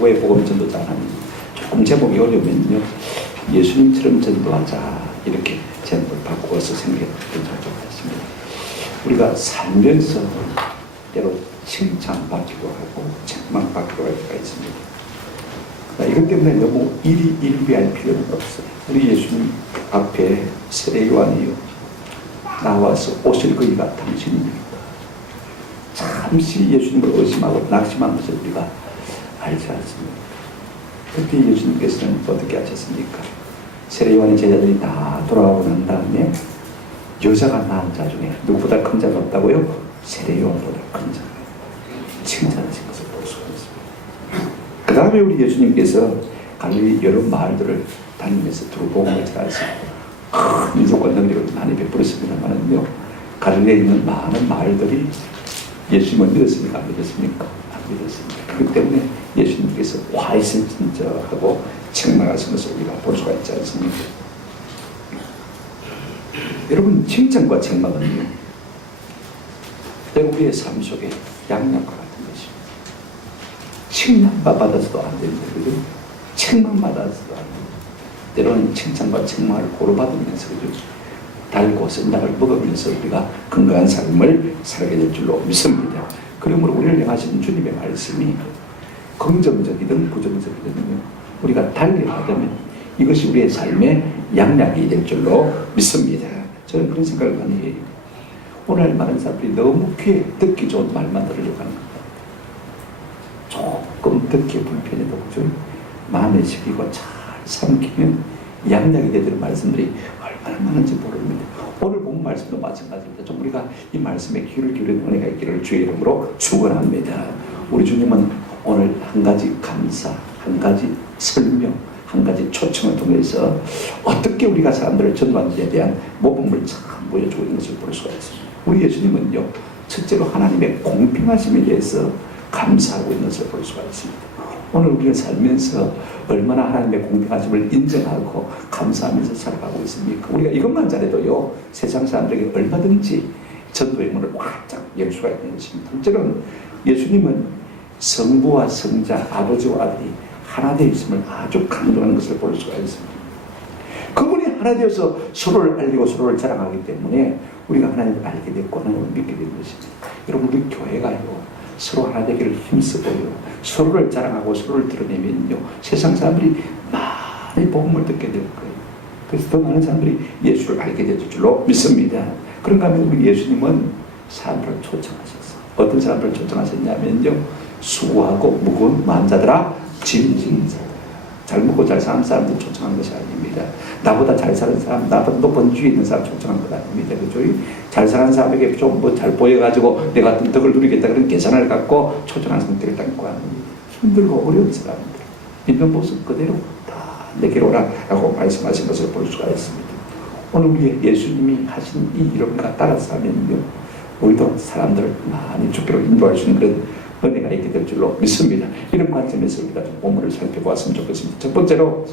최고의 복음 전도자 하나님, 조금 제목이 어려우면요, 예수님처럼 전도하자, 이렇게 제목을 바꾸어서 생각했던 적이 있습니다. 우리가 살면서 때로 칭찬받기도 하고 책망받기도 할 때가 있습니다. 이것 때문에 너무 일비할 필요는 없어요. 우리 예수님 앞에 세례 요한이요, 나와서 오실 그이가 당신입니다. 잠시 예수님을 의심하고 낙심한 것을 우리가 알지 않습니까? 그때 예수님께서는 어떻게 하셨습니까? 세례 요한의 제자들이 다 돌아가고 난 다음에 여자가 낳은 자 중에 누구보다 큰 자가 없다고요? 세례 요한보다 큰 자가 칭찬하신 것을 볼 수가 있습니다. 그 다음에 우리 예수님께서 갈릴리 여러 마을들을 다니면서 두루 복음을 전하시고 큰 인석과 능력을 많이 베풀었습니다만은요, 갈릴리에 있는 많은 마을들이 예수님을 믿었습니까? 안 믿었습니까? 안 믿었습니다. 그렇기 때문에 예수님께서 와 있을 진짜 하고 책망하신 것을 우리가 볼 수가 있지 않습니까? 여러분, 칭찬과 책망은요, 우리의 삶 속에 양약과 같은 것입니다. 칭찬만 받아서도 안 됩니다. 그죠? 책망 받아서도 안 됩니다. 때로는 칭찬과 책망을 고루 받으면서, 그죠? 달고 쓴다를 먹으면서 우리가 건강한 삶을 살게 될 줄로 믿습니다. 그러므로 우리를 향하시는 주님의 말씀이 긍정적이든 부정적이든 우리가 달려가자면 이것이 우리의 삶의 양약이 될 줄로 믿습니다. 저는 그런 생각을 많이 해요. 오늘 많은 사람들이 너무 귀에 듣기 좋은 말만 들으려고 하는 것 같아요. 조금 듣기 불편해도 그죠? 마음에 식히고 잘 삼키면 양약이 되는 말씀들이 얼마나 많은지 모릅니다. 오늘 본 말씀도 마찬가지입니다. 좀 우리가 이 말씀에 귀를 기울이는 은혜가 있기를 주의 이름으로 축원합니다. 우리 주님은 오늘 한 가지 감사, 한 가지 설명, 한 가지 초청을 통해서 어떻게 우리가 사람들을 전도하는지에 대한 모범을 참 보여주고 있는 것을 볼 수가 있습니다. 우리 예수님은요, 첫째로 하나님의 공평하심에 대해서 감사하고 있는 것을 볼 수가 있습니다. 오늘 우리는 살면서 얼마나 하나님의 공평하심을 인정하고 감사하면서 살아가고 있습니까? 우리가 이것만 잘해도요, 세상 사람들에게 얼마든지 전도의 문을 활짝 열 수가 있는 것입니다. 둘째로는 예수님은 성부와 성자, 아버지와 아들이 하나 되어 있음을 아주 강조하는 것을 볼 수가 있습니다. 그분이 하나 되어서 서로를 알리고 서로를 자랑하기 때문에 우리가 하나님을 알게 됐고 하나님을 믿게 된 것입니다. 여러분, 우리 교회가요, 서로 하나 되기를 힘쓰고요, 서로를 자랑하고 서로를 드러내면요, 세상 사람들이 많이 복음을 듣게 될 거예요. 그래서 더 많은 사람들이 예수를 알게 될 줄로 믿습니다. 그런가 하면 우리 예수님은 사람들을 초청하셨어요. 어떤 사람들을 초청하셨냐면요, 수고하고 무거운 마음 자들아 짐진 자들. 잘 먹고 잘 사는 사람들 초청한 것이 아닙니다. 나보다 잘 사는 사람, 나보다 높은 주위에 있는 사람 초청한 것 아닙니다. 그죠? 잘 사는 사람에게 좀 뭐 잘 보여가지고 내가 덕을 누리겠다 그런 계산을 갖고 초청한 성격을 담고 아닙니다. 힘들고 어려운 사람들, 있는 모습 그대로 다 내게로 오라라고 말씀하신 것을 볼 수가 있습니다. 오늘 우리 예수님이 하신 이 이름과 따라서 하면요, 우리도 사람들을 많이 주께로 인도할 수 있는 그런 은혜가 있게 될 줄로 믿습니다. 이런 관점에서 우리가 좀 본문을 살펴보았으면 좋겠습니다. 첫 번째로,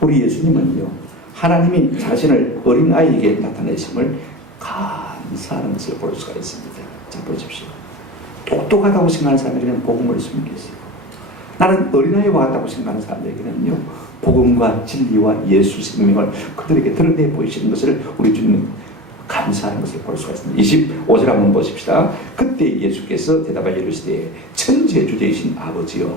우리 예수님은요, 하나님이 자신을 어린아이에게 나타내심을 감사하는 것을 볼 수가 있습니다. 자, 보십시오. 똑똑하다고 생각하는 사람에게는 복음을 숨기시고, 나는 어린아이와 같다고 생각하는 사람들에게는요, 복음과 진리와 예수 생명을 그들에게 드러내 보이시는 것을 우리 주님은 감사하는 것을 볼 수가 있습니다. 25절 한번 보십시다. 그때 예수께서 대답하여 이르시되 천지의 주제이신 아버지여,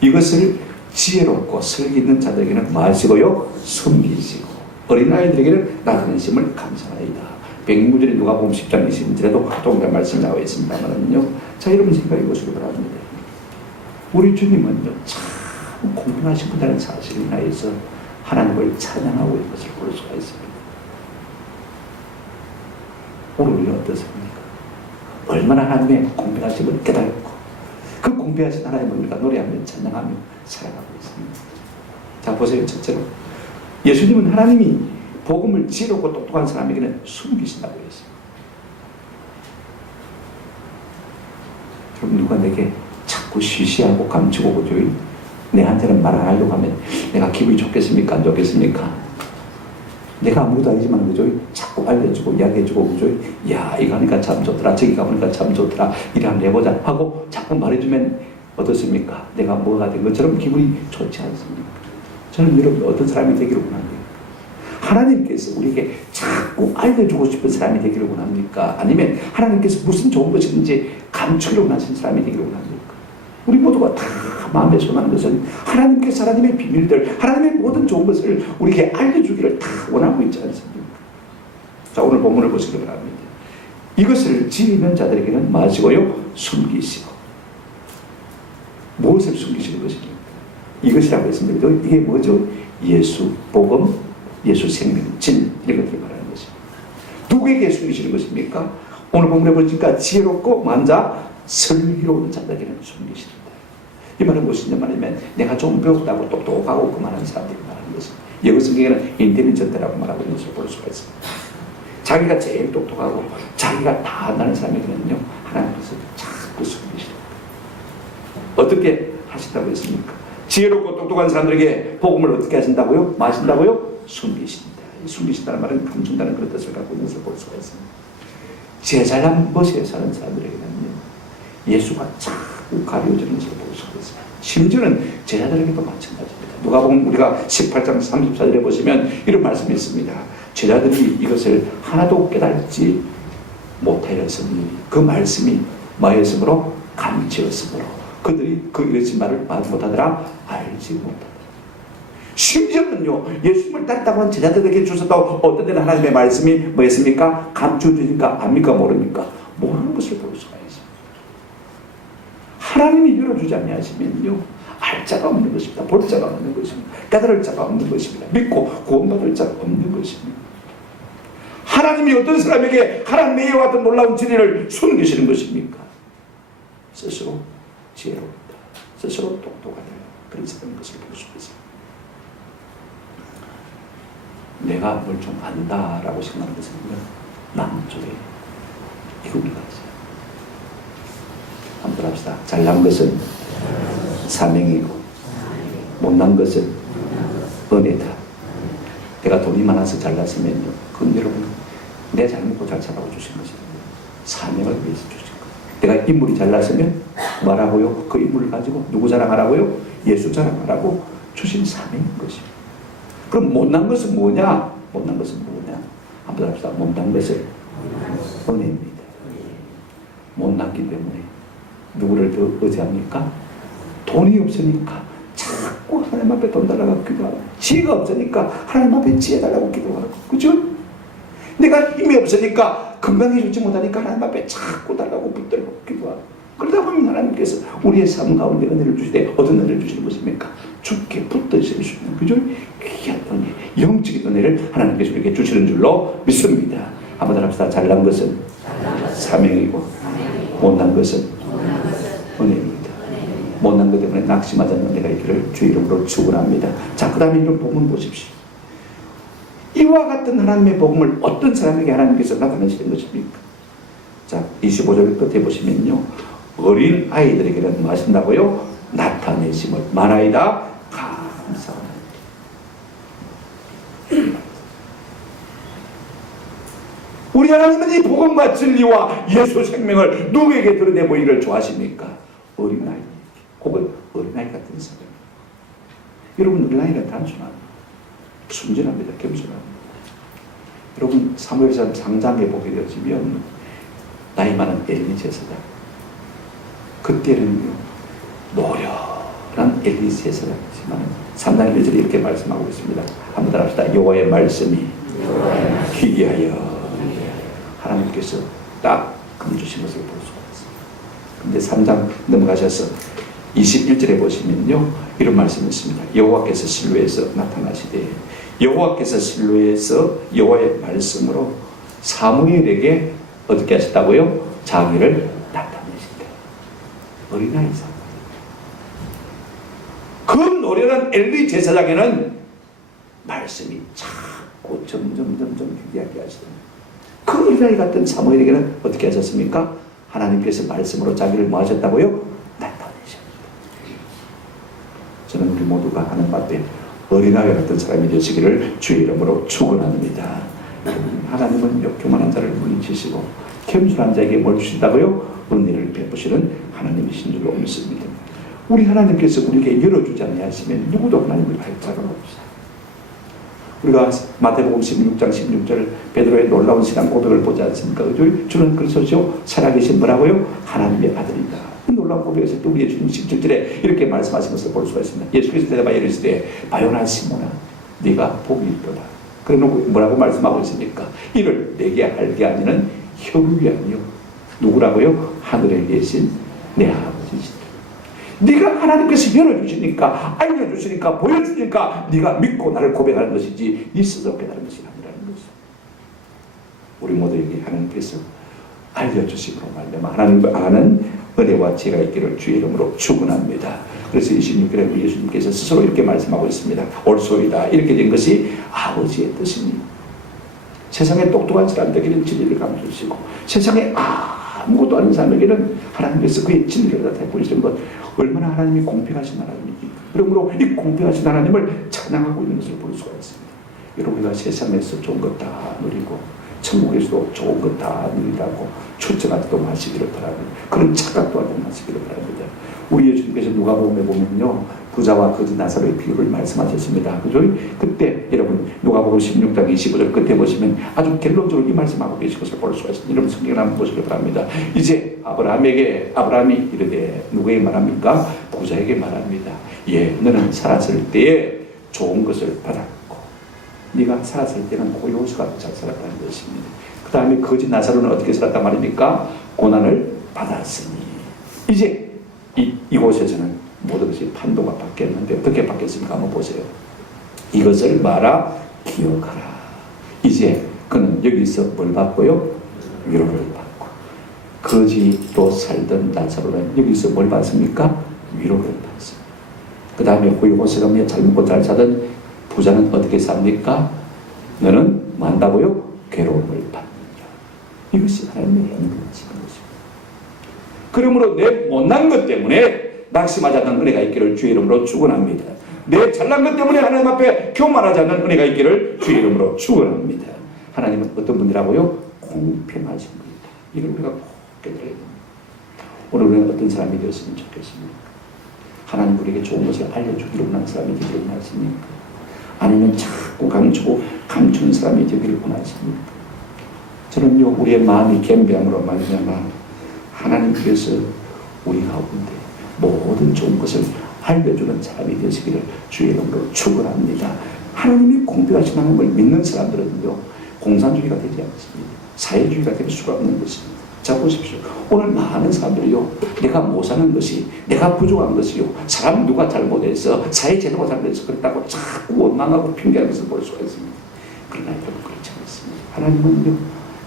이것을 지혜롭고 설기 있는 자들에게는 마시고요, 숨기시고 어린아이들에게는 나타내심을 감사하이다. 106절에 누가복음 10장 20절에도 동일한 말씀이 나와 있습니다만요. 자, 여러분 생각해 보시기 바랍니다. 우리 주님은요, 참 공평하신 분이라는 사실을 인하여서 하나님을 찬양하고 있는 것을 볼 수가 있습니다. 오늘 우리가 어떻습니까? 얼마나 하나님의 공평하심을 깨달고 그 공평하신 하나님을 우리가 노래하며 찬양하며 살아가고 있습니다. 자, 보세요. 첫째로, 예수님은 하나님이 복음을 지혜롭고 똑똑한 사람에게는 숨기신다고 했어요. 그럼 누가 내게 자꾸 쉬쉬하고 감추고 그죠? 내한테는 말 안 하려고 하면 내가 기분이 좋겠습니까? 안 좋겠습니까? 내가 아무것도 아니지만 그죠? 자꾸 알려주고 이야기해주고 그죠? 야, 이거 하니까 참 좋더라, 저기 가보니까 참 좋더라, 이래 한번 해보자 하고 자꾸 말해주면 어떻습니까? 내가 뭐가 된 것처럼 기분이 좋지 않습니까? 저는 여러분 어떤 사람이 되기를 원합니까? 하나님께서 우리에게 자꾸 알려주고 싶은 사람이 되기를 원합니까? 아니면 하나님께서 무슨 좋은 것인지 감추기를 원하시는 사람이 되기를 원합니까? 우리 모두가 다 마음에 소망하는 것은 하나님께서 하나님의 비밀들, 하나님의 모든 좋은 것을 우리에게 알려주기를 다 원하고 있지 않습니까? 자, 오늘 본문을 보시기 바랍니다. 이것을 지니는 자들에게는 마시고요, 숨기시고. 무엇을 숨기시는 것입니까? 이것이라고 했습니다. 이게 뭐죠? 예수, 복음, 예수 생명, 진, 이런 것들을 말하는 것입니다. 누구에게 숨기시는 것입니까? 오늘 본문에 보니까 지혜롭고 만자, 슬기로운 자들에게는 숨기시는다. 이 말은 무엇이냐 말하면 내가 좀 배웠다고 똑똑하고 그만한 사람들이 말하는 것입니다. 영어 성경에는 인텔리전트라고 말하고 있는 것을 볼 수가 있습니다. 자기가 제일 똑똑하고 자기가 다 안다는 사람에게는요, 하나님께서 자꾸 숨기시는 어떻게 하신다고 했습니까? 지혜롭고 똑똑한 사람들에게 복음을 어떻게 하신다고요? 마신다고요? 숨기신다. 숨기신다는 말은 감춘다는 그런 뜻을 갖고 있는 것을 볼 수가 있습니다. 제잘난 것에 사는 사람들에게는요, 예수가 자꾸 가려지는 것을 볼 수가 있습니다. 심지어는 제자들에게도 마찬가지입니다. 누가복음 우리가 18장 34절에 보시면 이런 말씀이 있습니다. 제자들이 이것을 하나도 깨달지 못하였으니 그 말씀이 뭐였으므로? 감지였으므로 그들이 그 이르신 말을 못하더라, 알지 못하더라. 심지어는요, 예수님을 따르다고 한 제자들에게 주셨다고 어떤 때는 하나님의 말씀이 뭐였습니까? 감추어주니까 압니까 모릅니까? 모르는 것을 볼 수가 있습니다. 하나님이 열어주지 아니하시면요, 알 자가 없는 것입니다. 볼 자가 없는 것입니다. 깨달을 자가 없는 것입니다. 믿고 구원받을 자가 없는 것입니다. 하나님이 어떤 사람에게 하나님의 이와 같은 놀라운 진리를 숨기시는 것입니까? 스스로 지혜롭다, 스스로 똑똑하다, 그런 사람인 것을 볼 수가 있습니다. 내가 뭘 좀 안다라고 생각하는 것은 남쪽에 이겁니다. 한번 합시다. 잘난 것은 사명이고 못난 것은 은혜다. 내가 돈이 많아서 잘났으면요, 그건 여러분 내 잘 먹고 잘 살라고 주신 것입니다. 사명을 위해서 주신 거예요. 내가 인물이 잘났으면 뭐라고요? 그 인물을 가지고 누구 자랑하라고요? 예수 자랑하라고 주신 사명인 것입니다. 그럼 못난 것은 뭐냐? 못난 것은 뭐냐? 한번 합시다. 못난 것은 은혜입니다. 못났기 때문에 누구를 더 의지합니까? 돈이 없으니까 자꾸 하나님 앞에 돈 달라고 기도하고, 지혜가 없으니까 하나님 앞에 지혜 달라고 기도하고, 그죠? 내가 힘이 없으니까, 건강해지지 못하니까 하나님 앞에 자꾸 달라고 붙들고 기도하고, 그러다 보면 하나님께서 우리의 삶 가운데 은혜를 주시되 어떤 은혜를 주시는 것입니까? 죽게 붙드실 수 있는, 그죠? 귀한 은혜, 영적인 은혜를 하나님께서 우리에게 주시는 줄로 믿습니다. 한번 합시다. 잘난 것은 사명이고 못난 것은 은혜입니다. 못난 것 때문에 낙심하자는 내가 이들을 주 이름으로 축원합니다. 자, 그 다음에 이런 복음 보십시오. 이와 같은 하나님의 복음을 어떤 사람에게 하나님께서 나타내시는 것입니까? 자, 25절 끝에 보시면요, 어린 아이들에게는 뭐 하신다고요? 나타내심을. 만아이다 감사합니다. 우리 하나님은 이 복음과 진리와 예수 생명을 누구에게 드러내 보이기를 좋아하십니까? 어린아이, 혹은 어린아이 같은 사람. 여러분, 어린아이는 단순합니다. 순진합니다. 겸손합니다. 여러분, 사무엘상 장장에 보게 되어지면 나이 많은 엘리 제사장, 그때는요, 노련한 엘리 제사장이지만 3장 1절에 이렇게 말씀하고 있습니다. 한번 더 합시다. 여호와의 말씀이 희귀하여, 하나님께서 딱 금주신 것을 볼 수가 있습니다. 근데 3장 넘어가셔서 21절에 보시면요, 이런 말씀이 있습니다. 여호와께서 실로에서 나타나시되, 여호와께서 실로에서 여호와의 말씀으로 사무엘에게 어떻게 하셨다고요? 자기를 나타내신다. 어린아이 사무엘. 그 노련한 엘리 제사장에는 말씀이 자꾸 점점 기대하게 하시더니, 그 어린아이 같은 사무엘에게는 어떻게 하셨습니까? 하나님께서 말씀으로 자기를 뭐 하셨다고요? 나타내셨다. 저는 우리 모두가 하나님 앞에 어린아이 같은 사람이 되시기를 주의 이름으로 축원합니다. 하나님은 교만한 자를 물리치시고 겸손한 자에게 뭘 주신다고요? 은혜를 베푸시는 하나님이신 줄로 믿습니다. 우리 하나님께서 우리에게 열어주지 않으시면 누구도 하나님을 발자가 없어요. 우리가 마태복음 16장 16절 베드로의 놀라운 신앙 고백을 보지 않습니까? 주는 그리스도시요 살아계신 뭐라고요? 하나님의 아들이다. 그 놀라운 고백에서 또 우리 주님 17절에 이렇게 말씀하신 것을 볼 수가 있습니다. 예수께서 대답하여 이르시되 바요나 시몬아 네가 복이 있도다. 그러고 뭐라고 말씀하고 있습니까? 이를 내게 알게 하니는 혈육이 아니요 누구라고요? 하늘에 계신 내 아버지시다. 네가 하나님께서 열어주시니까 알려주시니까 보여주시니까 네가 믿고 나를 고백하는 것이지 네 스스로 깨달은 것이 아니라는 것이죠. 우리 모두에게 하나님께서 알려주심으로 말미암아 하나님을 아는 은혜와 지혜가 있기를 주의 이름으로 축원합니다. 그래서 26절에 우리 예수님께서 스스로 이렇게 말씀하고 있습니다. 옳소이다. 이렇게 된 것이 아버지의 뜻이니 세상에 똑똑한 사람들에게는 진리를 감춰주시고 세상에 아무것도 아닌 사람에게는 하나님께서 그의 진리를 나타내 주시는 것 얼마나 하나님이 공평하신 하나님입니까? 그러므로 이 공평하신 하나님을 찬양하고 있는 것을 볼 수가 있습니다. 여러분 우리가 세상에서 좋은 것 다 누리고 천국에서도 좋은 것 다 누리라고 초청하지도 마시기를 바랍니다. 그런 착각도 하지 마시기를 바랍니다. 우리 예수님께서 누가복음에 보면요 부자와 거지 나사로의 비유를 말씀하셨습니다. 그죠? 그때 여러분 누가복음 16장 25절 끝에 보시면 아주 결론적으로 이 말씀하고 계신 것을 볼 수가 있습니다. 여러분 성경을 한번 보시기 바랍니다. 이제 아브라함이 이르되 누구에게 말합니까? 부자에게 말합니다. 예, 너는 살았을 때에 좋은 것을 받았고 네가 살았을 때는 고요스가 잘 살았다는 것입니다. 그 다음에 거지 나사로는 어떻게 살았단 말입니까? 고난을 받았으니 이제 이곳에서는 모든 것이 판도가 바뀌었는데 어떻게 바뀌었습니까? 한번 보세요. 이것을 말아 기억하라. 이제 그는 여기서 뭘 받고요? 위로를 받고 거지로 살던 나사로는 여기서 뭘 받습니까? 위로를 받습니다. 그 다음에 호의호색하며 잘 먹고 잘 사던 부자는 어떻게 삽니까? 너는 뭐 한다고요? 괴로움을 받는다. 이것이 하나님의 행동이신 것입니다. 그러므로 내 못난 것 때문에 낙심하지 않는 은혜가 있기를 주의 이름으로 축원합니다. 내 잘난 것 때문에 하나님 앞에 교만하지 않는 은혜가 있기를 주의 이름으로 축원합니다. 하나님은 어떤 분이라고요? 공평하신 분이다. 이걸 우리가 꼭 깨달아야 됩니다. 오늘 우리는 어떤 사람이 되었으면 좋겠습니까? 하나님 우리에게 좋은 것을 알려주기를 원하는 사람이 되기를 원하십니까? 아니면 자꾸 감추는 사람이 되기를 원하십니까? 저는요 우리의 마음이 겸비함으로 말미암아 하나님께서 우리 가운데 모든 좋은 것을 알려주는 사람이 되시기를 주의 이름으로 축원합니다. 하나님이 공평하신 하나님을 믿는 사람들은요 공산주의가 되지 않습니다. 사회주의가 될 수가 없는 것입니다. 자 보십시오. 오늘 많은 사람들이요 내가 못 사는 것이 내가 부족한 것이요 사람 누가 잘못해서 사회제도가 잘못해서 그렇다고 자꾸 원망하고 핑계하는 것을 볼 수가 있습니다. 그러나 여러분 그렇지 않습니다. 하나님은요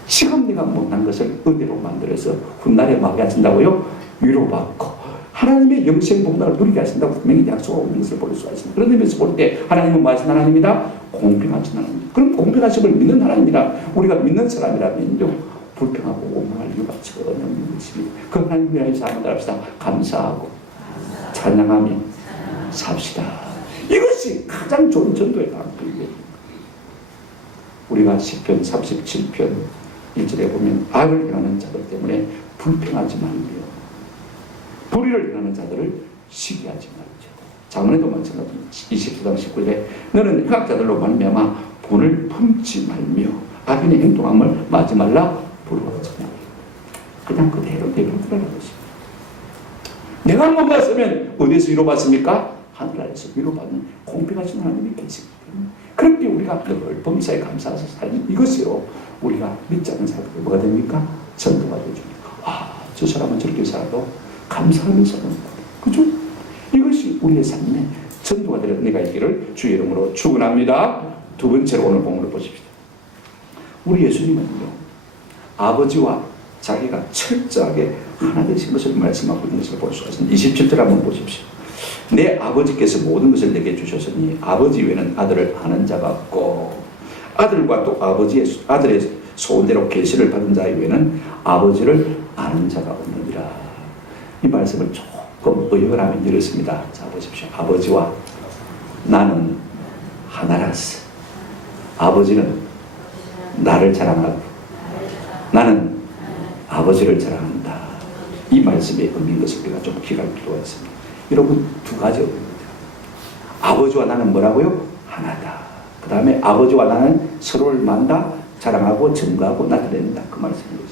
지금 내가 못난 것을 의대로 만들어서 훗날에 마귀 하신다고요 위로받고 하나님의 영생 복락을 누리게 하신다고 분명히 약속하고 있는 것을 볼 수가 있습니다. 그런 의미에서 볼 때 하나님은 뭐 하신 하나님이다? 공평하신 하나님입니다. 그럼 공평하심을 믿는 하나님이라 우리가 믿는 사람이라면요 불평하고 원망할 이유가 전혀 없는 것입니다. 그 하나님을 위해서 한번 합시다. 감사하고 찬양하며 삽시다. 이것이 가장 좋은 전도의 방법이에요. 우리가 시편 37편 1절에 보면 악을 행하는 자들 때문에 불평하지 말며 불의를 행하는 자들을 시기하지 말죠. 자문에도 마찬가지입니다. 29장 19절에 너는 흑악자들로 말미암아 분을 품지 말며 악인의 행동함을 마지 말라 부르짖지 말라. 그냥 그대로 내버려두라는 것입니다. 내가 못 봤으면 어디서 위로받습니까? 하늘나라에서 위로받는 공평하신 하나님이 계시기 때문에 그렇게 우리가 늘 범사에 감사해서 살는 이것이요 우리가 믿지 않는 사람들이 뭐가 됩니까? 전도가 되줍니까? 저 사람은 저렇게 살아도 감사하면서 사는 거예요. 그죠? 이것이 우리의 삶에 전도가 되는 은혜가 있기를 주의 이름으로 축원합니다. 두 번째로 오늘 본문을 보십시오. 우리 예수님은요 아버지와 자기가 철저하게 하나 되신 것을 말씀하고 있는 것을 볼 수가 있습니다. 27절 한번 보십시오. 내 아버지께서 모든 것을 내게 주셨으니 아버지 외에는 아들을 아는 자가 없고 아들과 또 아들의 소원대로 계시를 받은 자 외에는 아버지를 아는 자가 없느니라. 이 말씀을 조금 의역을 하면 이렇습니다. 자 보십시오. 아버지와 나는 하나라서 아버지는 나를 자랑하고 나는 아버지를 자랑한다. 이 말씀의 의미인 것을 우리가 좀 기억할 필요가 있습니다. 여러분 두 가지 없는 거죠. 아버지와 나는 뭐라고요? 하나다. 그 다음에 아버지와 나는 서로를 만다, 자랑하고 증거하고 나타낸다. 그 말씀인 거죠.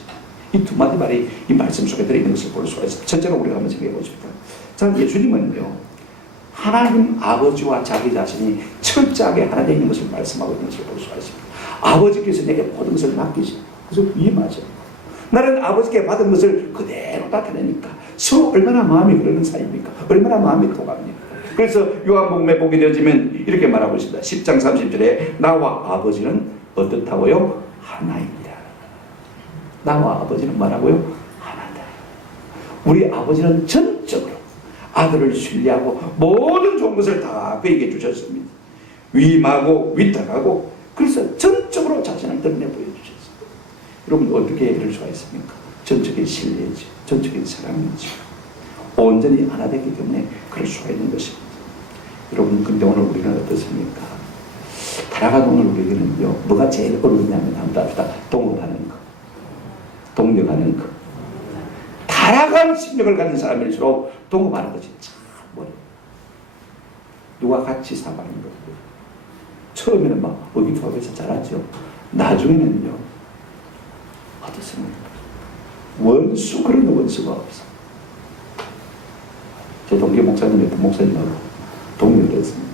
이 두 마디 말이 이 말씀 속에 들어있는 것을 볼 수가 있습니다. 첫째로 우리가 한번 생각해 보십시다. 자, 예수님은요, 하나님 아버지와 자기 자신이 철저하게 하나 되어 있는 것을 말씀하고 있는 것을 볼 수가 있습니다. 아버지께서 내게 모든 것을 맡기시고, 그래서 위임하죠. 나는 아버지께 받은 것을 그대로 나타내니까 서로 얼마나 마음이 흐르는 사이입니까? 얼마나 마음이 통합니까? 그래서 요한복음에 보게 되어지면 이렇게 말하고 있습니다. 10장 30절에 나와 아버지는 어떻다고요? 하나입니다. 나와 아버지는 뭐라고요? 하나다. 우리 아버지는 전적으로 아들을 신뢰하고 모든 좋은 것을 다 그에게 주셨습니다. 위임하고 위탁하고 그래서 전적으로 자신을 드러내 보여주셨습니다. 여러분 어떻게 이럴 수가 있습니까? 전적인 신뢰죠. 전적인 사랑이죠. 온전히 하나 되기 때문에 그럴 수가 있는 것입니다. 여러분 근데 오늘 우리는 어떻습니까? 타락한 오늘 우리에게는요, 뭐가 제일 어려우냐면 한번 합시다. 동업하는 거, 동력하는 거. 타락한 심령을 가진 사람일수록 동업하는 것이 참 어려워요. 누가 같이 사가는 거. 처음에는 막 의기투합해서 잘하죠. 나중에는요, 어떻습니까? 원수, 그런 원수가 없어. 제 동기 목사님이 목사님하고 동료를 했습니다.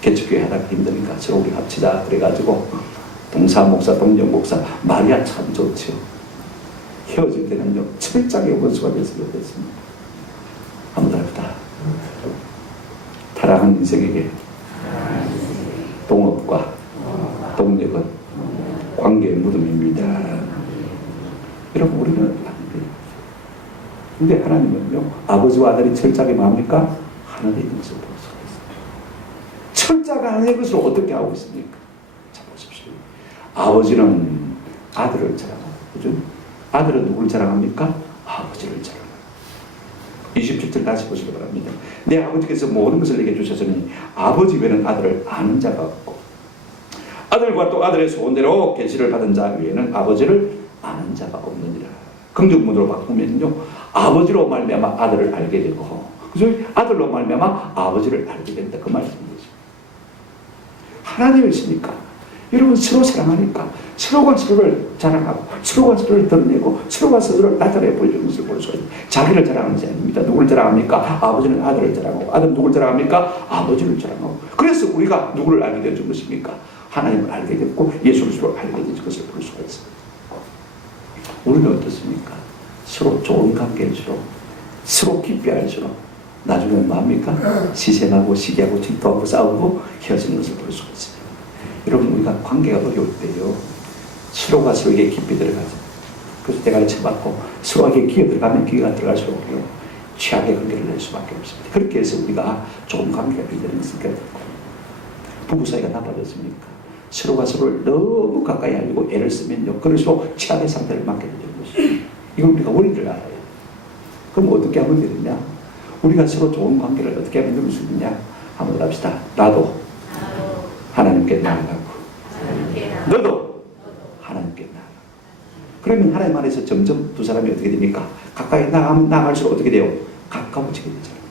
개척교회 하다가 힘드니까 서로 우리 합치자 그래가지고 동사 목사, 동정 목사 말이야 참 좋죠. 헤어질 때는요 철저하게 원수가 돼서 그랬습니다. 한번 합시다. 타락한 인생에게 동업과 동력은 관계의 무덤입니다. 여러분 우리는 안 돼요. 근데 하나님은요 아버지와 아들이 철저하게 뭡니까? 하나 되는 것을 볼 수가 있습니다. 철저하게 하나 되는 것을 어떻게 하고 있습니까? 자 보십시오. 아버지는 아들을 자랑하고, 그죠? 아들은 누구를 자랑합니까? 아버지를 자랑합니다. 27절 다시 보시기 바랍니다. 내 아버지께서 모든 것을 내게 주셨으니 아버지 외에는 아들을 아는 자가 없고 아들과 또 아들의 소원대로 계시를 받은 자 외에는 아버지를 아는 자가 없느니라. 긍정문으로 바꾸면요 아버지로 말미암아 아들을 알게 되고 그래서 아들로 말미암아 아버지를 알게 된다. 그 말씀이죠. 하나님이시니까 여러분 서로 사랑하니까 서로가 서로를 자랑하고 서로가 서로를 드러내고 서로가 서로를 나타내 보여주는 것을 볼 수가 있습니다. 자기를 자랑하는 것이 아닙니다. 누구를 자랑합니까? 아버지는 아들을 자랑하고 아들은 누구를 자랑합니까? 아버지를 자랑하고 그래서 우리가 누구를 알게 되는 것입니까? 하나님을 알게 됐고 예수 그리스도를 알게 된 것을 볼 수가 있습니다. 우리는 어떻습니까? 서로 좋은 관계일수록 서로 깊이 알수록 나중에는 뭡니까? 시샘하고 시기하고 질투하고 싸우고 헤어지는 것을 볼 수가 있습니다. 여러분 우리가 관계가 어려울 때요 서로가 서로에게 깊이 들어가죠. 그래서 대가를 쳐받고 서로에게 기어 들어가면 기가 들어갈수록요 최악의 관계를 낼 수밖에 없습니다. 그렇게 해서 우리가 좋은 관계가 되는 것을 깨닫고 부부 사이가 나빠졌습니까? 서로가 서로를 너무 가까이 알고 애를 쓰면요 그럴수록 최악의 상태를 맞게 되는 것입니다. 이걸 우리가 원리를 알아요. 그럼 어떻게 하면 되느냐? 우리가 서로 좋은 관계를 어떻게 하면 누릴 수 있느냐? 한번 합시다. 나도 하나님께 나아가고 너도 하나님께 나아가고 그러면 하나님 안에서 점점 두 사람이 어떻게 됩니까? 가까이 나아갈수록 어떻게 돼요? 가까워지게 되잖아요.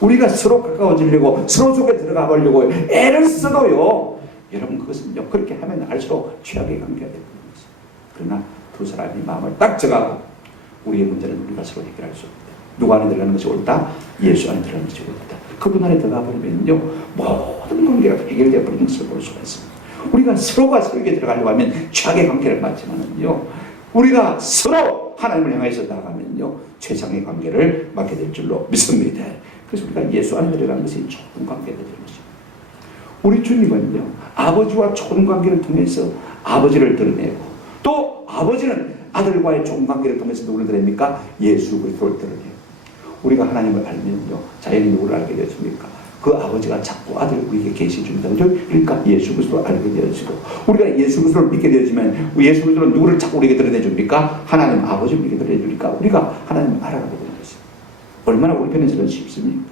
우리가 서로 가까워지려고 서로 속에 들어가 보려고 애를 써도요 여러분 그것은요 그렇게 하면 할수록 최악의 관계가 되는 것입니다. 그러나 두 사람이 마음을 딱 정하고 우리의 문제는 우리가 서로 해결할 수 없다. 누구 안에 들어가는 것이 옳다? 예수 안에 들어가는 것이 옳다. 그분 안에 들어가 버리면요 모든 관계가 해결되어 버리는 것을 볼 수가 있습니다. 우리가 서로가 서로에게 들어가려고 하면 최악의 관계를 맞지만은요 우리가 서로 하나님을 향해서 나아가면요 최상의 관계를 맞게 될 줄로 믿습니다. 그래서 우리가 예수 안에 들어가는 것이 좋은 관계가 되는 것입니다. 우리 주님은요 아버지와 좋은 관계를 통해서 아버지를 드러내고 또 아버지는 아들과의 좋은 관계를 통해서 누구를 드립니까? 예수 그리스도를 드러내고 우리가 하나님을 알면요 자연히 누구를 알게 되었습니까? 그 아버지가 자꾸 아들을 우리에게 계시 준다. 그러니까 예수 그리스도를 알게 되어지고 우리가 예수 그리스도를 믿게 되어지면 예수 그리스도는 누구를 자꾸 우리에게 드러내 줍니까? 하나님 아버지를 우리에게 드러내 주니까 우리가 하나님을 알아가게 되는 것입니다. 얼마나 우리 편에서는 쉽습니까?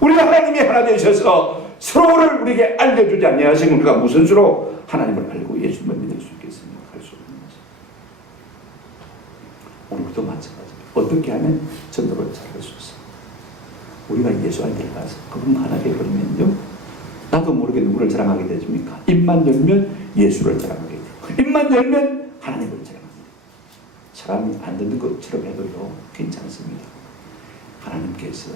우리가 하나님이 하나 되셔서 서로를 우리에게 알려주지 아니하시면 우리가 무슨 수로 하나님을 알고 예수님을 믿을 수 있겠습니까? 할 수 없는 것입니다. 오늘도 마찬가지입니다. 어떻게 하면 전도를 잘할 수 있습니까? 우리가 예수 안에 들어가서 그분 하나 되어버리면요, 나도 모르게 누구를 자랑하게 되십니까? 입만 열면 예수를 자랑하게 돼요. 입만 열면 하나님을 자랑합니다. 사람이 안 듣는 것처럼 해도요 괜찮습니다. 하나님께서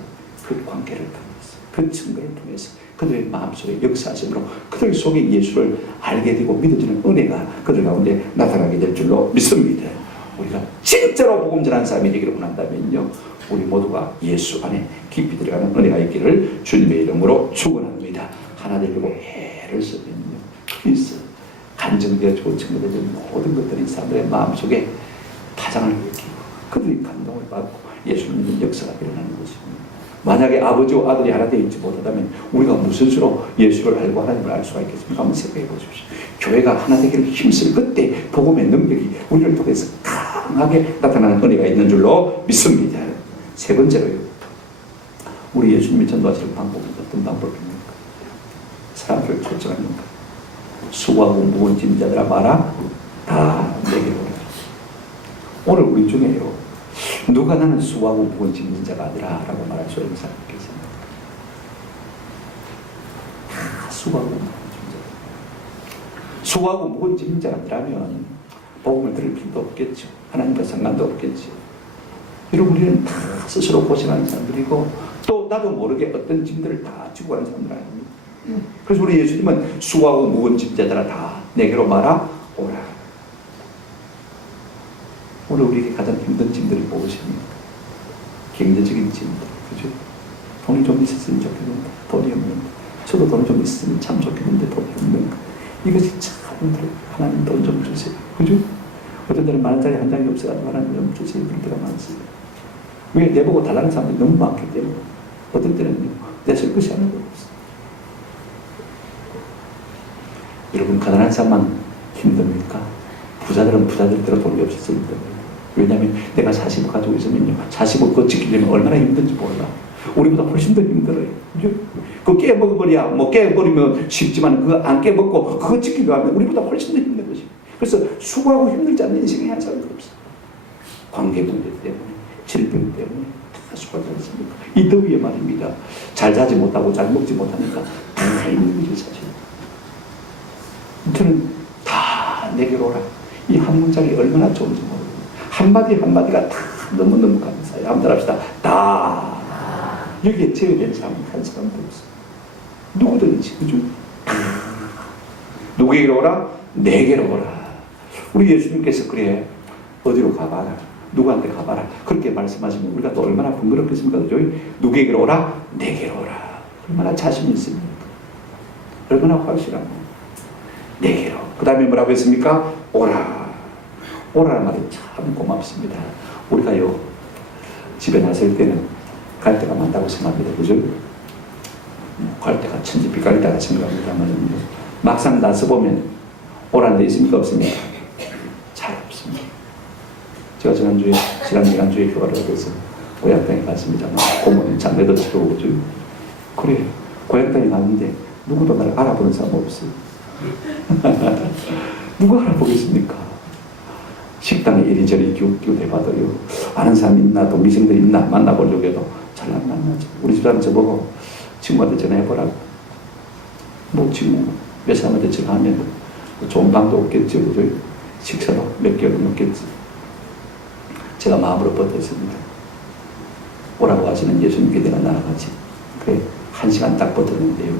그 관계를 통해서, 그 증거를 통해서 그들의 마음속에 역사하심으로 그들 속에 예수를 알게 되고 믿어지는 은혜가 그들 가운데 나타나게 될 줄로 믿습니다. 우리가 진짜로 복음 전하는 사람이 되기를 원한다면요, 우리 모두가 예수 안에 깊이 들어가는 은혜가 있기를 주님의 이름으로 축원합니다. 하나 되려고 애를 쓰면요, 그래서 간증되어 좋은 친구들의 모든 것들이 사람들의 마음속에 파장을 일으키고 그들이 감동을 받고 예수 믿는 역사가 일어나는 것입니다. 만약에 아버지와 아들이 하나 되어 있지 못하다면 우리가 무슨 수로 예수를 알고 하나님을 알 수가 있겠습니까? 한번 생각해 보십시오. 교회가 하나 되기를 힘쓸 그때 복음의 능력이 우리를 통해서 강하게 나타나는 은혜가 있는 줄로 믿습니다. 세 번째로요, 우리 예수님이 전도하시는 방법은 어떤 방법입니까? 사람들을 초청합니다. 수고하고 무거운 짐 자들아 마라, 다 내게로 오라. 오늘 우리 중에요, 누가 나는 수고하고 무거운 짐진 자가 아니라 라고 말할 수 있는 사람이 계십니까? 다 수고하고 무거운 짐진 자. 수고하고 무거운 짐진 자가 아니라면 복음을 들을 필요도 없겠죠. 하나님과 상관도 없겠죠. 여러분, 우리는 다 스스로 고생하는 사람들이고 또 나도 모르게 어떤 짐들을 다 지고 가는 사람들 아닙니까? 그래서 우리 예수님은 수고하고 무거운 짐자들아 다 내게로 말아 오라. 오늘 우리에게 가장 힘든 짐들이 무엇입니까? 경제적인 짐들, 그죠? 돈이 좀 있었으면 좋겠는데 돈이 없는가? 저도 돈 좀 있으면 참 좋겠는데 돈이 없는가? 이것이 참 힘들어요. 하나님 돈 좀 주세요, 그죠? 어떤 때는 만 원짜리 한 장이 없어가지고 하나님 좀 주세요 그럴 때가 많습니다. 왜? 내보고 달라는 사람들이 너무 많기 때문에. 어떤 때는 내 쓸 것이 하나도 없어요. 여러분, 가난한 사람만 힘듭니까? 부자들은 부자들대로 돈이 없어서 힘듭니다. 왜냐하면 내가 40억 가지고 있으면요, 40억 그거 지키려면 얼마나 힘든지 몰라. 우리보다 훨씬 더 힘들어요. 그죠? 그거 깨먹어버려야, 뭐 깨버리면 쉽지만 그거 안 깨먹고 그거 지키려 하면 우리보다 훨씬 더 힘든 것이에요. 그래서 수고하고 힘들지 않는 인생이 한 사람도 없어요. 관계 문제 때문에, 질병 때문에 다 수고하지 않습니까? 이 더위에 말입니다. 잘 자지 못하고 잘 먹지 못하니까 다 힘든 것이 사실. 저는 다 내게로 오라. 이 한 문장이 얼마나 좋은지 모르겠어요. 한마디 한마디가 다 너무너무 감사해요. 한번 합시다. 다. 여기에 제외된 사람은 한 사람도 없어요. 누구든지, 그죠? 누구에게로 오라? 내게로 오라. 우리 예수님께서 그래, 어디로 가봐라, 누구한테 가봐라 그렇게 말씀하시면 우리가 또 얼마나 번거롭겠습니까? 그죠? 누구에게로 오라? 내게로 오라. 얼마나 자신이 있습니까? 얼마나 확실하고. 내게로. 그 다음에 뭐라고 했습니까? 오라. 오라는 말이 참 고맙습니다. 우리가요, 집에 나설 때는 갈 데가 많다고 생각합니다. 그죠? 갈 데가 천지빛깔이다 생각합니다만 막상 나서 보면 오라는 데 있습니까? 없습니까? 잘 없습니다. 제가 지난주에 휴가를 하면서 고향 땅에 갔습니다만 고모님 장례도 치르고 그죠? 그래요. 고향 땅에 갔는데 누구도 나를 알아보는 사람 없어요. 누가 알아보겠습니까? 식당에 이리저리 기웃기웃해봐도요, 아는 사람 있나, 동기생들 있나 만나보려고 해도 잘 안 만나죠. 우리 집사람 저보고 친구한테 전화해보라고. 뭐 친구 몇 사람한테 전화하면 좋은 방도 없겠죠. 그죠? 식사도 몇 개월 넘겠지. 제가 마음으로 버텼습니다. 오라고 하시는 예수님께 내가 나아가지. 그래, 1시간 딱 버텼는데요,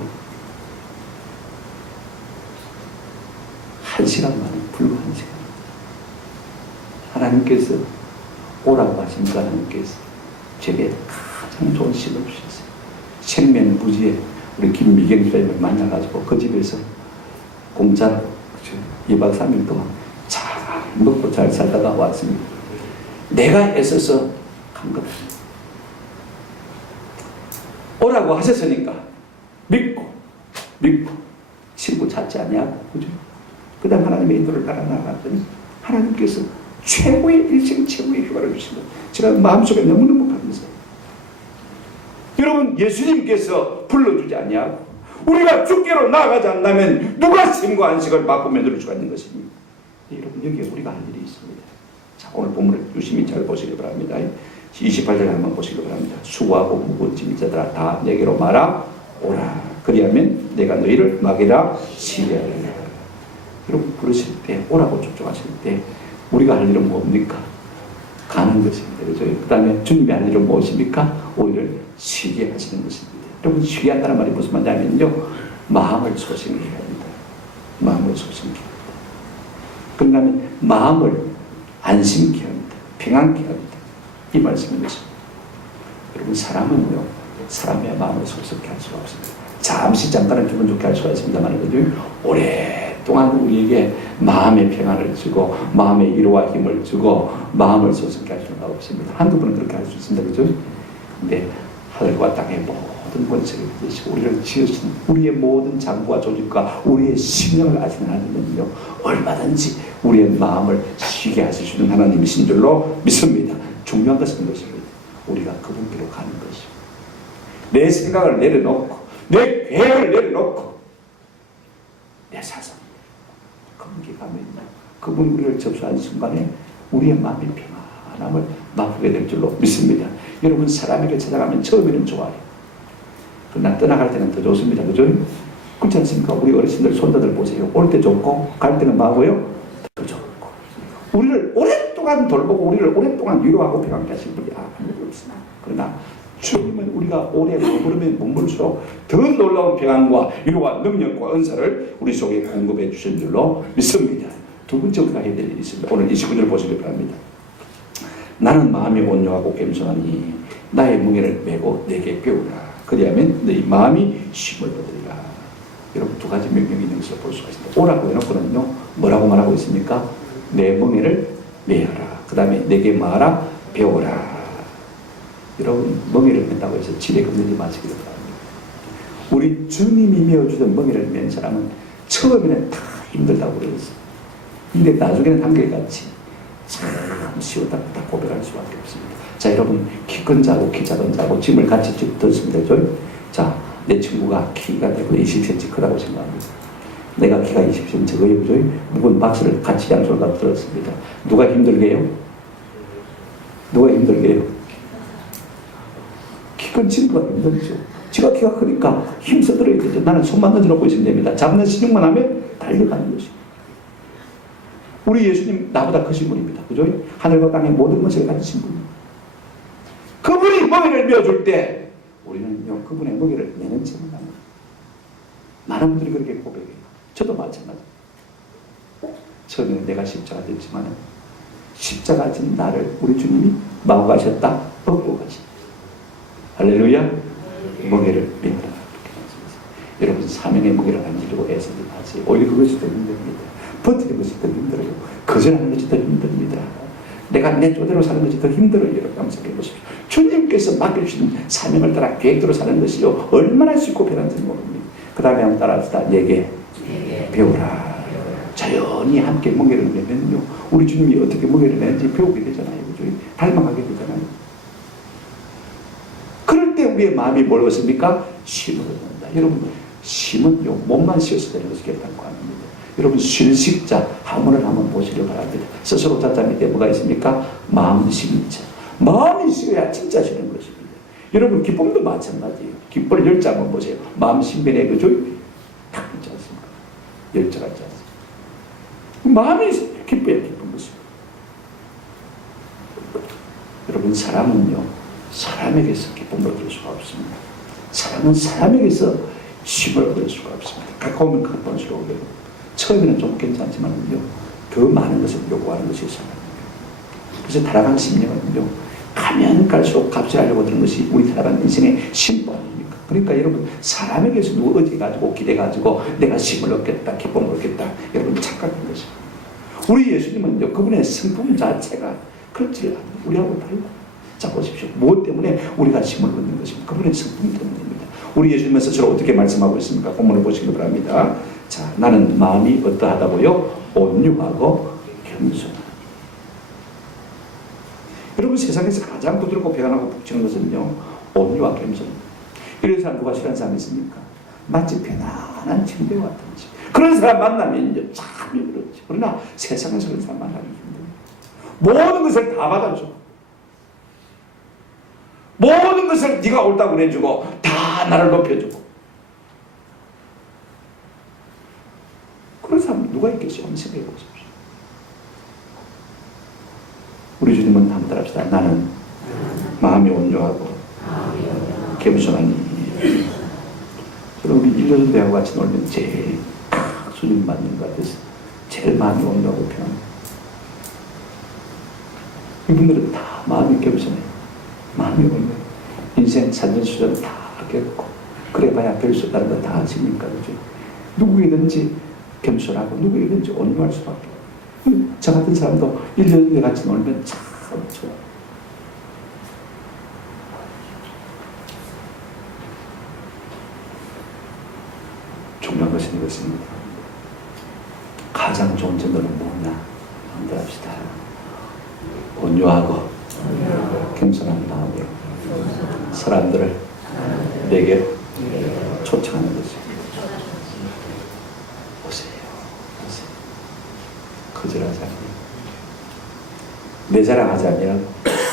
1시간 만에, 불과 1시간. 하나님께서 오라고 하시니까 하나님께서 제게 가장 좋은 시를 주셨어요. 생명부지에 우리 김미경 선생님을 만나가지고 그 집에서 공짜로 2박 3일 동안 잘 먹고 잘 살다가 왔습니다. 내가 애써서 간 겁니다. 오라고 하셨으니까 믿고 친구 찾지 않냐고, 그죠? 그 다음 하나님의 인도를 따라 나갔더니 하나님께서 일생 최고의 휴가를 주신 것, 제가 마음속에 너무너무 감사해요. 여러분, 예수님께서 불러주지 않냐고. 우리가 주께로 나아가지 않다면 누가 생과 안식을 바꾸며 누릴 수가 있는 것입니까? 여러분, 여기에 우리가 할 일이 있습니다. 자, 오늘 본문을 유심히 잘 보시기 바랍니다. 28절 한번 보시기 바랍니다. 수고하고 무거운 짐 자들아 다 내게로 말아 오라. 그리하면 내가 너희를 막이라 시리하리라. 여러분 부르실 때 오라고 촉촉하실 때 우리가 할 일은 뭡니까? 가는 것입니다. 그죠? 그 다음에 주님이 할 일은 무엇입니까? 오히려 쉬게 하시는 것입니다. 여러분 쉬게 한다는 말이 무슨 말이냐면요, 마음을 소생케 합니다. 마음을 소생케 합니다. 그 다음에 마음을 안심케 합니다. 평안케 합니다. 이 말씀입니다. 여러분 사람은요, 사람의 마음을 소속케 할 수가 없습니다. 잠시 잠깐은 기분 좋게 할 수가 있습니다만 오랫동안 우리에게 마음의 평안을 주고 마음의 위로와 힘을 주고 마음을 소속케 할 수가 없습니다. 한두 번은 그렇게 할 수 있습니다. 그죠? 근데 하늘과 땅의 모든 권세를 주시고 우리를 지으신 우리의 모든 장부와 조직과 우리의 심령을 아시는 하나님은요, 얼마든지 우리의 마음을 쉬게 하실 수 있는 하나님이신 줄로 믿습니다. 중요한 것은 이것입니다. 우리가 그분께로 가는 것입니다. 내 생각을 내려놓고 내 계획을 내려놓고 내 사상 그분께 가면 그분이 우리를 접수하는 순간에 우리의 마음의 평안함을 맛보게 될 줄로 믿습니다. 여러분 사람에게 찾아가면 처음에는 좋아요. 그러나 떠나갈 때는 더 좋습니다. 그죠? 그렇지 않습니까? 우리 어르신들 손자들 보세요. 올 때 좋고 갈 때는 뭐고요? 더 좋고. 우리를 오랫동안 돌보고 우리를 오랫동안 위로하고 평안케 하신 분이 아무도 없으나 그러나 주님은 우리가 오래 머물수록 더 놀라운 평안과 위로와 능력과 은사를 우리 속에 공급해 주신 줄로 믿습니다. 두 번째 우리가 해야 될 일이 있습니다. 오늘 29절을 보시기 바랍니다. 나는 마음이 온유하고 겸손하니 나의 멍에를 메고 내게 배우라. 그리하면 너희 마음이 쉼을 얻으리라. 여러분 두 가지 명령이 있는 것을 볼 수가 있습니다. 오라고 해놓고는요, 뭐라고 말하고 있습니까? 내 멍에를 메어라. 그 다음에 내게 말하라, 배우라. 여러분 멍에를 맨다고 해서 지레 걷는지 마시기를 바랍니다. 우리 주님이 메어주던 멍에를 맨 사람은 처음에는 다 힘들다고 그랬어요. 근데 나중에는 한결같이 참 쉬웠다 고백할 수밖에 없습니다. 자 여러분 키 큰 자고 키 작은 자고 짐을 같이 뜯으면 되죠. 자 내 친구가 키가 되고 20cm 크다고 생각합니다. 내가 키가 20cm 적어요. 그죠? 무거운 박스를 같이 양손을 다 들었습니다. 누가 힘들게 해요? 누가 힘들게 해요? 키 큰 친구가 힘들죠. 지가 키가 크니까 힘써 들어야 되죠. 나는 손만 던져놓고 있으면 됩니다. 잡는 신용만 하면 달려가는 것이죠. 우리 예수님 나보다 크신 분입니다. 그죠? 하늘과 땅의 모든 것을 가지신 분입니다. 그분이 먹이를 메어줄 때 우리는요 그분의 먹이를 내는 척을 합니다. 많은 분들이 그렇게 고백해요. 저도 마찬가지. 처음에는 내가 십자가 됐지만 십자가 진 나를 우리 주님이 마구 가셨다 업고 가셨다. 할렐루야. 먹이를 메어라. 여러분 사명의 먹이를 안지려고 애쓰지 마세요. 오히려 그것이 더 힘듭니다. 버티는 것이 더 힘들어요. 거절하는 것이 더 힘듭니다. 내가 내 쪼대로 사는 것이 더 힘들어요. 여러분 감사해 보십시오. 주님께서 맡겨주신 사명을 따라 계획대로 사는 것이요 얼마나 쉽고 편한지 모릅니다. 그 다음에 한번 따라합시다. 내게 배우라. 자연히 함께 먹이를 내면요 우리 주님이 어떻게 먹이를 내는지 배우게 되잖아요. 그죠? 닮아가게 되잖아요. 그럴 때 우리의 마음이 뭘 얻습니까? 쉼을 얻는다. 여러분 쉼은요 몸만 쉬어서 되는 것이 결단코 아닙니다. 여러분 쉴식자 한문을 한번 보시길 바랍니다. 스스로 자자 밑에 뭐가 있습니까? 마음 쉼자. 마음이 쉬어야 진짜 쉬는 것입니다. 여러분 기쁨도 마찬가지예요. 기쁨을 열자 한번 보세요. 마음 쉼변에 그죠? 딱 있지 않습니까? 열자가 있지 않습니까? 마음이 기뻐야 기쁜 것입니다. 여러분 사람은요 사람에게서 기쁨을 얻을 수가 없습니다. 사람은 사람에게서 쉼을 얻을 수가 없습니다. 가까우면 가까울수록 처음에는 좀 괜찮지만요 더 많은 것을 요구하는 것이 사람입니다. 그래서 타락한 심령은요 가면 갈수록 값을하려고 드는 것이 우리 타락한 인생의 심보 아닙니까? 그러니까 여러분 사람에게서 누구 의지 가지고 기대 가지고 내가 쉼을 얻겠다 기쁨을 얻겠다 여러분 착각한 것입니다. 우리 예수님은요 그분의 성품 자체가 그렇지 않아요. 우리하고 다르다. 자 보십시오. 무엇 때문에 우리가 쉼을 얻는 것입니까? 그분의 성품 때문입니다. 우리 예수님은 스스로 어떻게 말씀하고 있습니까? 본문을 보시기 바랍니다. 자, 나는 마음이 어떠하다고요? 온유하고 겸손하다. 여러분 세상에서 가장 부드럽고 평안하고 푹치는 것은요 온유와 겸손입니다. 이런 사람 누가 싫어하는 사람이 있습니까? 마치 편안한 침대와 같은 집. 그런 사람 만나면 참 힘들었지. 그러나 세상에서 그런 사람 만나기 힘듭니다. 모든 것을 다 받아줘. 모든 것을 네가 옳다고 그래주고 다 나를 높여주고. 그런 사람 누가 있겠어요? 한번 생각해 보십시오. 우리 주님은 한번 따라합시다. 나는 마음이 온유하고 겸손한 이인이에요. 저는 우리 1년 대하고 같이 놀면 제일 수준 맞는 것 같아서 제일 마음이 온유하고 편합니다. 이분들은 다 마음이 겸손해요. 마음이 온유해요. 인생 산전수전 다 겪고 그래봐야 별 수 없다는 거 다 아십니까? 그죠? 누구이든지 겸손하고 누구이든지 온유할 수밖에 없어요. 저 같은 사람도 1년 같이 놀면 참 좋아요. 중요한 것은 이것입니다. 가장 좋은 전도는 뭐냐? 한번 합시다. 온유하고 겸손한 마음으로 사람들을 내게 초청하는 것입니다. 오세요. 오세요. 거절하지 않아요. 내 자랑하자면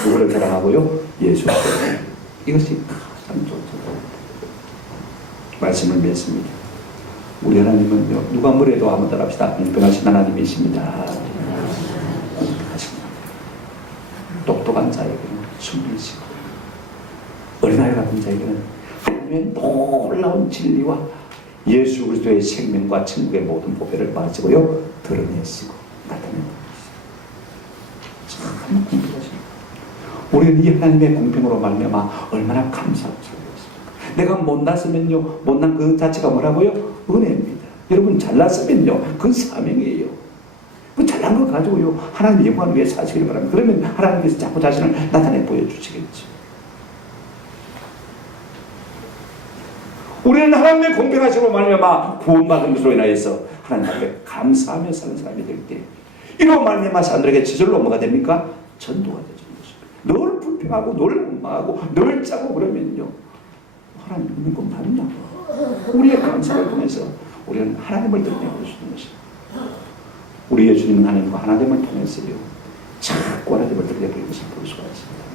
누구를 자랑하고요? 예수 그리스도. 이것이 가장 좋죠. 말씀을 맺습니다. 우리 하나님은요, 누가 뭐래도 한번 따라합시다. 공평하신 하나님이십니다. 공평하신 하나님. 똑똑한 자에게는 숨기시고 어린아이 같은 자에게는 하나님의 놀라운 진리와 예수 그리스도의 생명과 천국의 모든 보배를 마시고요 드러내시고 나타냅니다. 참 공평하십니다. 우리는 이 하나님의 공평으로 말미암아 얼마나 감사하고 살겠습니까? 내가 못났으면요, 못난 그 자체가 뭐라고요? 은혜입니다. 여러분 잘났으면요, 그 사명이에요. 그 잘난 거 가지고요 하나님 영광을 위해 사시기를 바랍니다. 그러면 하나님께서 자꾸 자신을 나타내 보여주시겠죠. 우리는 하나님의 공평하심으로 말미암아 구원받은 것으로 인하여서 하나님 앞에 감사하며 사는 사람이 될 때, 이로 말미암아 사람들에게 저절로 뭐가 됩니까? 전도가 되는 것입니다. 늘 불평하고 늘 원망하고 늘 짜고 그러면요, 하나님 믿는 건 맞나? 우리의 감사를 통해서 우리는 하나님을 드러내볼 수 있는 것입니다. 우리 예수님은 하나님과 하나됨을 통해서요 자꾸 하나님을 드러내보는 것을 볼 수가 있습니다.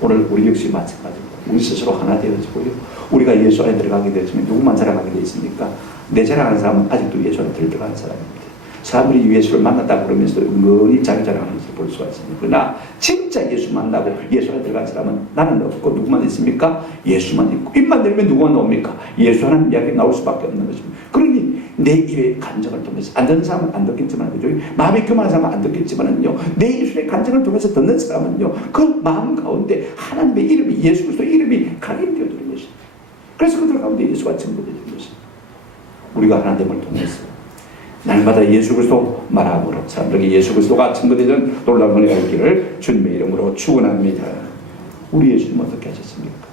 오늘 우리 역시 마찬가지입니다. 우리 스스로 하나 되어지고요, 우리가 예수 안에 들어가게 되었으면 누구만 자랑하게 되어 있습니까? 내 자랑하는 사람은 아직도 예수 안에 들어가는 사람입니다. 사람들이 예수를 만났다고 그러면서도 은근히 자기 자랑하는 것을 볼 수가 있습니다. 그러나 진짜 예수 만나고 예수 안에 들어간 사람은 나는 없고 누구만 있습니까? 예수만 있고, 입만 열면 누구가 나옵니까? 예수 하나님 이야기 나올 수밖에 없는 것입니다. 그러니 내 입의 간증을 통해서, 안 듣는 사람은 안 듣겠지만, 그죠? 마음이 교만한 사람은 안 듣겠지만은요, 내 입술의 간증을 통해서 듣는 사람은요, 그 마음 가운데 하나님의 이름이, 예수 그리스도 이름이 각인되어지는 것입니다. 그래서 그들 가운데 예수가 증거되는 것입니다. 우리가 하나님을 통해서 날마다 예수 그리스도 말함으로 사람들에게 예수 그리스도가 증거되는 놀라운 은혜가 있기를 주님의 이름으로 축원합니다. 우리 예수님 어떻게 하셨습니까?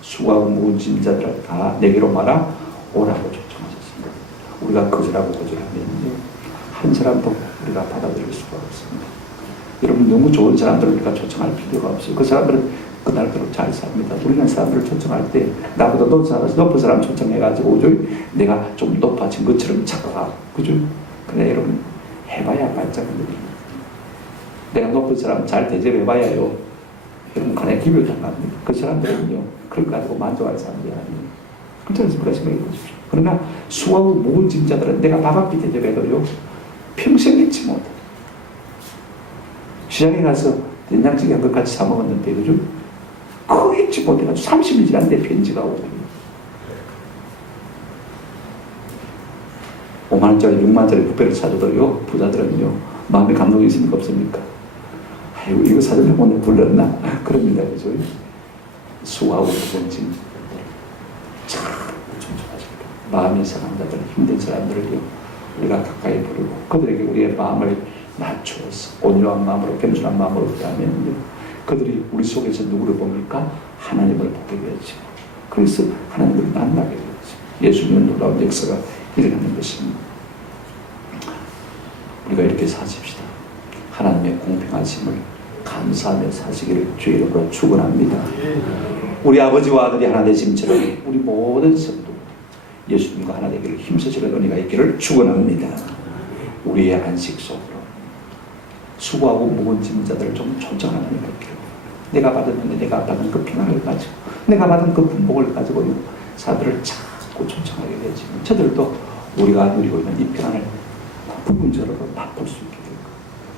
수고하고 무거운 짐 자들을 다 내게로 말아 오라고 초청하셨습니다. 우리가 거절하고 거절하면요, 한 사람도 우리가 받아들일 수가 없습니다. 여러분, 너무 좋은 사람들을 우리가 초청할 필요가 없어요. 그 사람들은 그날대로 잘 삽니다. 우리는 사람들을 초청할 때 나보다 높은 사람 초청해가지고, 그죠? 내가 좀 높아진 것처럼 착각하고, 그죠? 근데 여러분, 해봐야 발작합니다. 내가 높은 사람 잘 대접해봐야요, 여러분 간에 기별 당합니다. 그 사람들은요, 그걸 가지고 만족할 사람들이 아니에요. 그렇지 않습니까? 생각해 보십시오. 그러나 수고하고 무거운 짐자들은 내가 밥 한 끼 대접해도요 평생 잊지 못해. 시장에 가서 된장찌개 한 것 같이 사 먹었는데, 그죠? 그거 잊지 못해가지고 30일 지났는데 편지가 오고, 5만원짜리 6만원짜리 부페를 사줘도요 부자들은요 마음에 감동이 있습니까? 없습니까? 아이고, 이거 사전에 오늘 불렀나? 그럽니다. 그죠? 수고하고 무거운 짐 참 존중하십니다. 마음이 상한 자들, 힘든 사람들을요 우리가 가까이 부르고 그들에게 우리의 마음을 낮추어서 온유한 마음으로, 겸손한 마음으로 대하면요, 그들이 우리 속에서 누구를 봅니까? 하나님을 보게 되죠. 그래서 하나님을 만나게 되죠. 예수님은 놀라운 역사가 일어나는 것입니다. 우리가 이렇게 사십시다. 하나님의 공평하심을 감사하며 사시기를 주의 이름으로 축원합니다. 우리 아버지와 아들이 하나 되심처럼 우리 모든 성도 예수님과 하나 되기를 힘쓰시는 은혜가 있기를 축원합니다. 우리의 안식 속으로 수고하고 무거운 짐자들을 좀 초청하는 은혜가 있기를, 내가 받았는데 내가 받은 그 평안을 가지고 내가 받은 그 분복을 가지고 사람들을 자꾸 쫓아가게 되지만 저들도 우리가 누리고 있는 이 평안을 부분적으로 맛볼 수 있게 될 거예요.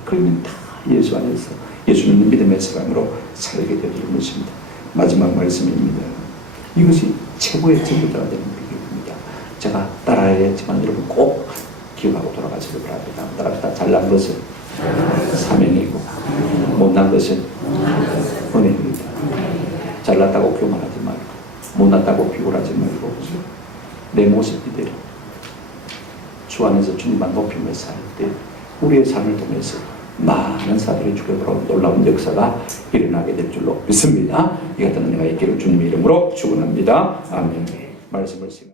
그러면 다 예수 안에서 예수 믿는 믿음의 사람으로 살게 되는 것입니다. 마지막 말씀입니다. 이것이 최고의 전부자가 되는 비결입니다. 제가 따라야겠지만 여러분 꼭 기억하고 돌아가시길 바랍니다. 따라합시다. 잘난 것은 사명이고 못난 것은 은혜입니다. 잘났다고 교만하지 말고 못났다고 비굴하지 말고 내 모습 이대로 주 안에서 주님만 높이며 살 때 우리의 삶을 통해서 많은 사람들이 주께로 놀라운 역사가 일어나게 될 줄로 믿습니다. 이 같은 은혜가 있기를 주님의 이름으로 축원합니다. 아멘. 말씀을